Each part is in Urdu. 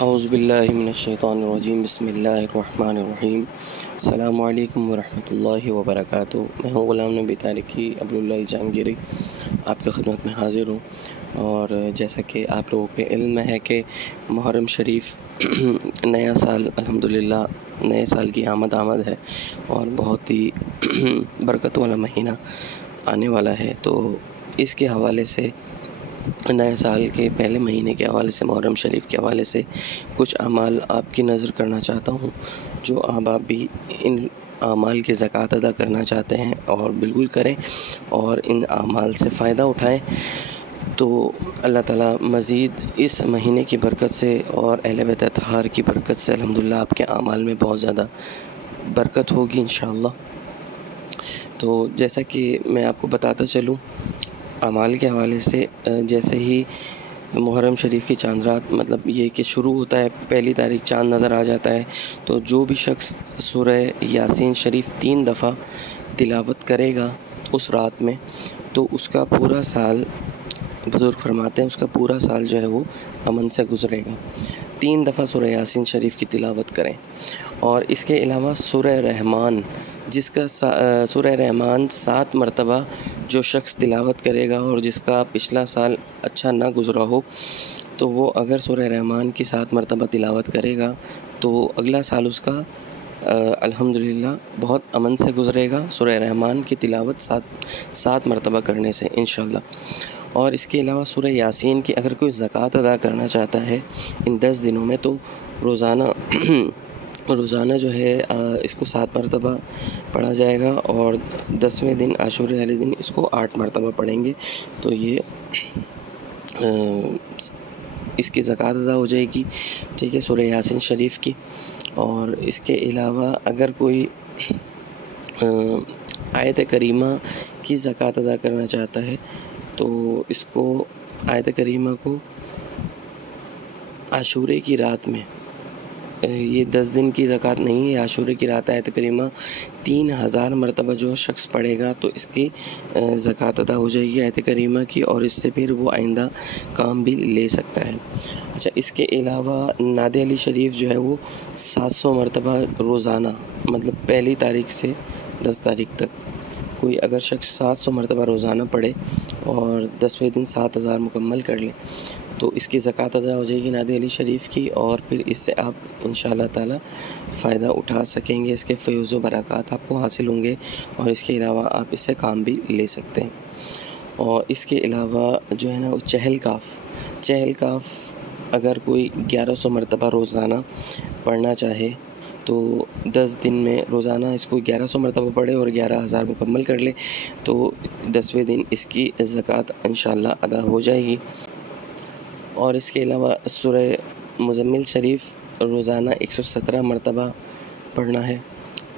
اعوذ باللہ من الشیطان الرجیم، بسم اللہ الرحمن الرحیم۔ السلام علیکم ورحمۃ اللہ وبرکاتہ۔ میں ہوں غلام نبی طارقی عبداللہ جہانگیری، آپ کی خدمت میں حاضر ہوں۔ اور جیسا کہ آپ لوگوں کے علم میں ہے کہ محرم شریف نیا سال الحمدللہ نئے سال کی آمد ہے اور بہت ہی برکت والا مہینہ آنے والا ہے۔ تو اس کے حوالے سے نئے سال کے پہلے مہینے کے حوالے سے، محرم شریف کے حوالے سے کچھ اعمال آپ کی نظر کرنا چاہتا ہوں، جو آپ بھی ان اعمال کی زکوٰۃ ادا کرنا چاہتے ہیں اور بالکل کریں اور ان اعمال سے فائدہ اٹھائیں، تو اللہ تعالیٰ مزید اس مہینے کی برکت سے اور اہل بیت اطہار کی برکت سے الحمدللہ آپ کے اعمال میں بہت زیادہ برکت ہوگی انشاءاللہ۔ تو جیسا کہ میں آپ کو بتاتا چلوں اعمال کے حوالے سے، جیسے ہی محرم شریف کی چاند رات، مطلب یہ کہ شروع ہوتا ہے، پہلی تاریخ چاند نظر آ جاتا ہے، تو جو بھی شخص سورہ یاسین شریف 3 دفعہ تلاوت کرے گا اس رات میں، تو اس کا پورا سال، بزرگ فرماتے ہیں اس کا پورا سال جو ہے وہ امن سے گزرے گا۔ 3 دفعہ سورہ یاسین شریف کی تلاوت کریں۔ اور اس کے علاوہ سورہ رحمان، جس کا سورہ رحمان 7 مرتبہ جو شخص تلاوت کرے گا اور جس کا پچھلا سال اچھا نہ گزرا ہو، تو وہ اگر سورہ رحمان کی 7 مرتبہ تلاوت کرے گا تو اگلا سال اس کا الحمدللہ بہت امن سے گزرے گا، سورہ رحمان کی تلاوت 7 مرتبہ کرنے سے انشاءاللہ۔ اور اس کے علاوہ سورہ یاسین کی اگر کوئی زکوٰۃ ادا کرنا چاہتا ہے ان 10 دنوں میں، تو روزانہ جو ہے اس کو 7 مرتبہ پڑھا جائے گا، اور 10ویں دن عاشورے والے دن اس کو 8 مرتبہ پڑھیں گے، تو یہ اس کی زکوٰۃ ادا ہو جائے گی، ٹھیک ہے، سورہ یاسین شریف کی۔ اور اس کے علاوہ اگر کوئی آیت کریمہ کی زکوٰۃ ادا کرنا چاہتا ہے تو اس کو آیت کریمہ کو عاشورے کی رات میں، یہ 10 دن کی زکوٰۃ نہیں ہے، عاشورے کی رات آیت کریمہ 3000 مرتبہ جو شخص پڑھے گا تو اس کی زکوٰۃ ادا ہو جائے گی آیت کریمہ کی، اور اس سے پھر وہ آئندہ کام بھی لے سکتا ہے۔ اچھا، اس کے علاوہ نعت علی شریف جو ہے وہ 700 مرتبہ روزانہ، مطلب پہلی تاریخ سے 10 تاریخ تک کوئی اگر شخص 700 مرتبہ روزانہ پڑھے اور 10ویں دن 7000 مکمل کر لے تو اس کی زکوٰۃ ادا ہو جائے گی نعت علی شریف کی، اور پھر اس سے آپ انشاءاللہ تعالی فائدہ اٹھا سکیں گے، اس کے فیض و برکات آپ کو حاصل ہوں گے، اور اس کے علاوہ آپ اس سے کام بھی لے سکتے ہیں۔ اور اس کے علاوہ جو ہے نا وہ چہل کاف اگر کوئی 1100 مرتبہ روزانہ پڑھنا چاہے تو 10 دن میں روزانہ اس کو 1100 مرتبہ پڑھے اور 11000 مکمل کر لے تو 10ویں دن اس کی زکوٰۃ انشاءاللہ ادا ہو جائے گی۔ اور اس کے علاوہ سورہ مزمل شریف روزانہ 117 مرتبہ پڑھنا ہے،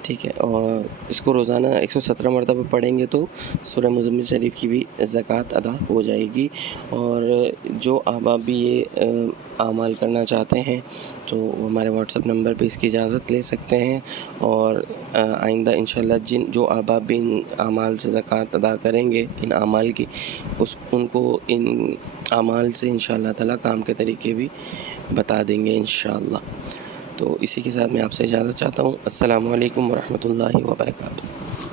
ٹھیک ہے، اور اس کو روزانہ 117 مرتبہ پڑھیں گے تو سورہ مزمل شریف کی بھی زکوٰۃ ادا ہو جائے گی۔ اور جو احباب بھی یہ اعمال کرنا چاہتے ہیں تو وہ ہمارے واٹس ایپ نمبر پہ اس کی اجازت لے سکتے ہیں، اور آئندہ انشاءاللہ جو احباب بھی ان اعمال سے زکوٰۃ ادا کریں گے، ان اعمال کی، ان کو ان اعمال سے انشاءاللہ تعالیٰ کام کے طریقے بھی بتا دیں گے انشاءاللہ۔ تو اسی کے ساتھ میں آپ سے اجازت چاہتا ہوں۔ السلام علیکم ورحمۃ اللہ وبرکاتہ۔